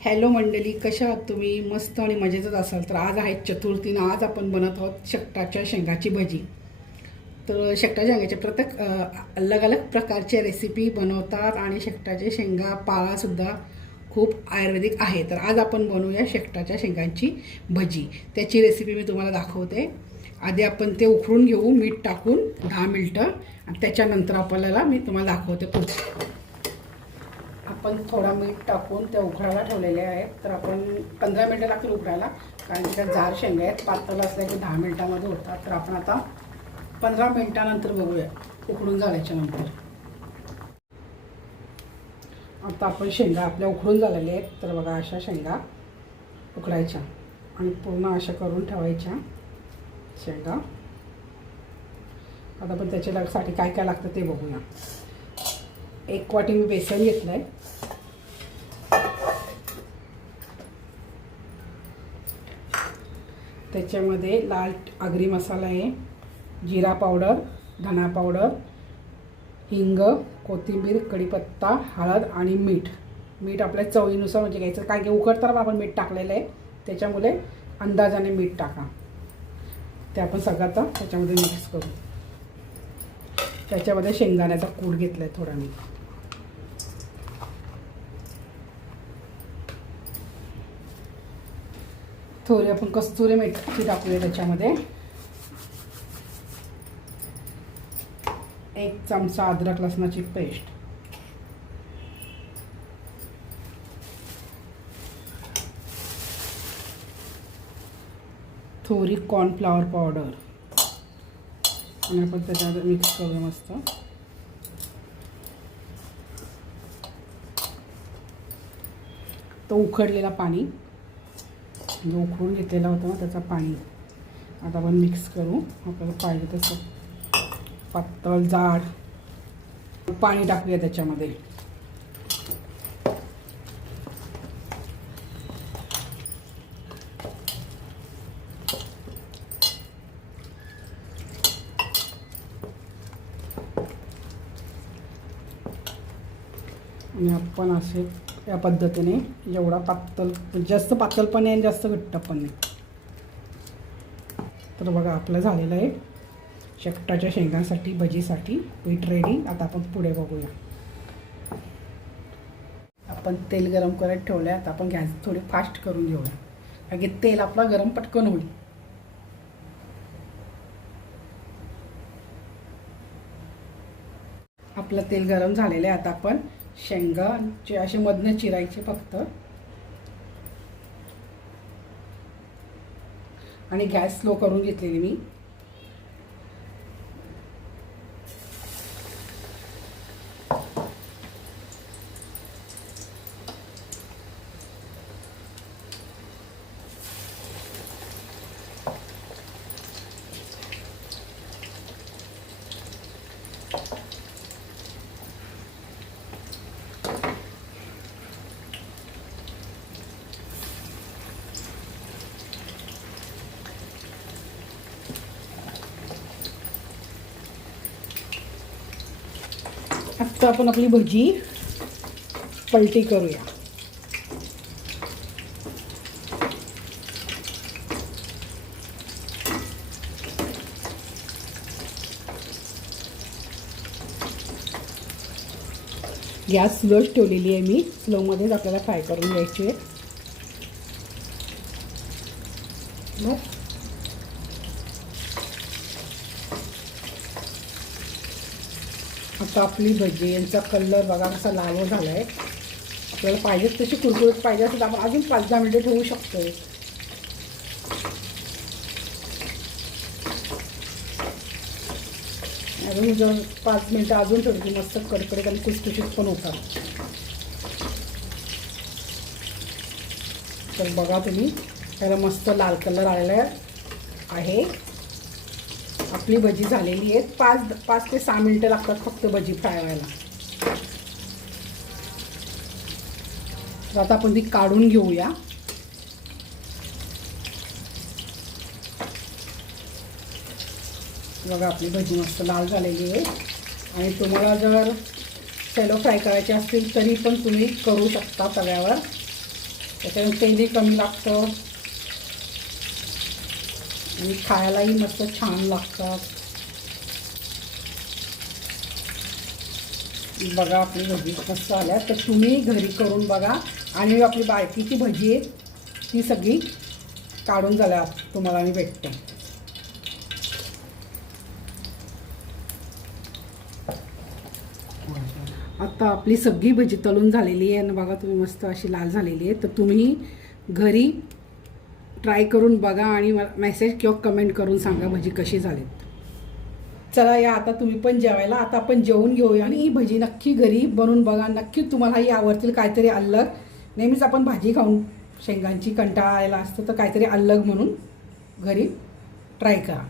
Hello मंडळी, कशा आहात तुम्ही? मस्त आणि मजेतच असाल तर आज आहे चतुर्थीनं. आज आपण बनवत आहोत शेकटाच्या शेंगाची भजी. तर शेकटाच्या शेंगाचे प्रत्येक अलग अलग प्रकारचे रेसिपी बनवतात आणि शेकटाचे शेंगा पाळासुद्धा खूप आयुर्वेदिक आहे. तर आज आपण बनवूया शेकटाच्या शेंगांची भजी. त्याची रेसिपी मी तुम्हाला दाखवते. आधी आपण ते उकळून घेऊ मीठ टाकून 10 मिनटं आणि त्याच्यानंतर आपल्याला मी तुम्हाला दाखवते पुढचं. आपण थोडा मीठ टाकून त्या उकळायला ठेवलेले आहेत. तर आपण 15 मिनटं लागतील उकळायला, कारण की त्या जाड शेंगा आहेत. पातळ असल्या की 10 मिनटामध्ये होतात. तर आपण आता 15 मिनटानंतर बघूया उकळून झाल्याच्या नंतर. आता आपण शेंगा आपल्या उकळून झालेल्या आहेत. तर बघा, अशा शेंगा उकळायच्या आणि पूर्ण अशा करून ठेवायच्या शेंगा. आता आपण त्याच्यासाठी काय काय लागतं ते बघूया. 1 वाटी मी बेसन घेतलं आहे. त्याच्यामध्ये लाल आगरी मसाला आहे, जिरा पावडर, धना पावडर, हिंग, कोथिंबीर, कढीपत्ता, हळद आणि मीठ. मीठ आपल्या चवीनुसार म्हणजे घ्यायचं, काय की उकडताना आपण मीठ टाकलेलं आहे, त्याच्यामुळे अंदाजाने मीठ टाका. ते आपण सगळं आता त्याच्यामध्ये मिक्स करू. त्याच्यामध्ये शेंगदाण्याचा कूट घेतला आहे थोडा मी. थोडी आपण कस्तुरी मेथी टाकूया त्याच्यामध्ये. 1 चमचा अद्रक लसणाची पेस्ट, थोडी कॉर्नफ्लॉवर पावडर आणि आपण त्याच्यामध्ये मिक्स करूया मस्त. तो उकडलेला पाणी जो उकळून घेतलेला होता ना त्याचा पाणी आता आपण मिक्स करू. आपल्याला पाहिजे तसं पातळ जाड पाणी टाकूया त्याच्यामध्ये. आणि आपण असे या पद्धतीने एवढा पातळ, जास्त पातळ पण नाही आणि जास्त घट्ट पण नाही. तर बघा, आपलं झालेलं आहे शेकटाच्या शेंगांसाठी भजीसाठी पीठ रेडी. आता आपण पुढे बघूया. आपण तेल गरम करत ठेवलं आहे. आता आपण गॅस थोडी फास्ट करून घेऊया, कारण की तेल आपलं गरम पटकन होईल. आपलं तेल गरम झालेलं आहे. आता आपण शेंगाचे असे मधनं चिरायचे फक्त आणि गॅस स्लो करून घेतलेली मी. आता आपण आपली भजी पलटी करूया. गॅस स्लोच ठेवलेली आहे मी. स्लोमध्येच आपल्याला फ्राय करून घ्यायची आहे. आता आपली भजी यांचा कलर बघा कसा लाल झाला आहे. आपल्याला पाहिजे तशी कुरकुरीत पाहिजे असेल तर आपण अजून 5-10 मिनिटं ठेवू शकतो. अजून जर 5 मिनिटं अजून ठेवली की मस्त कडकडीत आणि खुसखुशीत पण होतात. तर बघा तुम्ही, त्याला मस्त लाल कलर आलेला आहे. आपली भजी झालेली आहे. 5 ते 6 मिनिटं लागतात फक्त भजी फ्राय व्हायला. तर आता आपण ती काढून घेऊया. बघा, आपली भजी मस्त लाल झालेली आहे. आणि तुम्हाला जर शॅलो फ्राय करायचे असतील तरी पण तुम्ही करू शकता तव्यावर. त्याच्याने तेलही कमी लागतं आणि खायलाही मस्त छान लागतात. बघा आपली भजी मस्त आल्या. तर तुम्ही घरी करून बघा. आणि आपली बारकीची भजी आहे ती सगळी काढून झाल्या तुम्हाला मी भेटते. आता आपली सगळी भजी तळून झालेली आहे आणि बघा तुम्ही मस्त अशी लाल झालेली आहे. तर तुम्ही घरी ट्राय करून बघा आणि मेसेज किंवा कमेंट करून सांगा भजी कशी झालीत. चला या आता तुम्ही पण जेवायला. आता आपण जेवून घेऊया आणि ही भजी नक्की घरी बनवून बघा. नक्की तुम्हालाही आवडतील. काहीतरी अल्लग. नेहमीच आपण भाजी खाऊन शेंगांची कंटाळा आलेला असतो, तर काहीतरी अल्लग म्हणून घरी ट्राय करा.